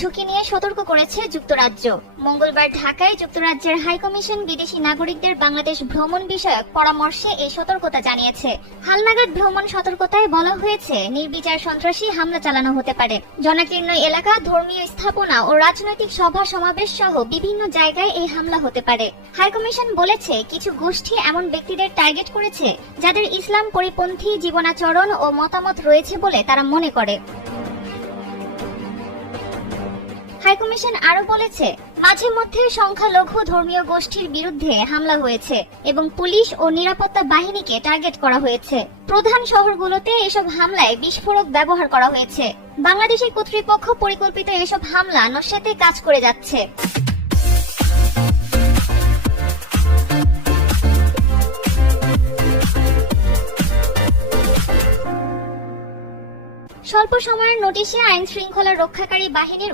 ঝুঁকি নিয়ে সতর্ক করেছে যুক্তরাজ্য। মঙ্গলবার ঢাকায় যুক্তরাজ্যের হাইকমিশন বিদেশি নাগরিকদের বাংলাদেশ ভ্রমণ বিষয়ক পরামর্শে এই সতর্কতা জানিয়েছে। হালনাগাদ ভ্রমণ সতর্কতায় বলা হয়েছে, নির্বিচার সন্ত্রাসী হামলা চালানো হতে পারে। জনাকীর্ণ এলাকা, ধর্মীয় স্থাপনা ও রাজনৈতিক সভা সমাবেশ সহ বিভিন্ন জায়গায় এই হামলা হতে পারে। হাইকমিশন বলেছে, কিছু গোষ্ঠী এমন ব্যক্তিদের টার্গেট করেছে যাদের ইসলাম পরিপন্থী জীবনাচরণ ও মতামত রয়েছে বলে তারা মনে করে। হাইকমিশন আরো বলেছে, মাঝে মধ্যে সংখ্যালঘু ধর্মীয় গোষ্ঠীর বিরুদ্ধে হামলা হয়েছে এবং পুলিশ ও নিরাপত্তা বাহিনীকে টার্গেট করা হয়েছে। প্রধান শহরগুলোতে এসব হামলায় বিস্ফোরক ব্যবহার করা হয়েছে। বাংলাদেশের কর্তৃপক্ষ পরিকল্পিত এসব হামলা নস্যাতে কাজ করে যাচ্ছে। স্বল্প সময়ের নোটিশে আইন শৃঙ্খলা রক্ষাকারী বাহিনীর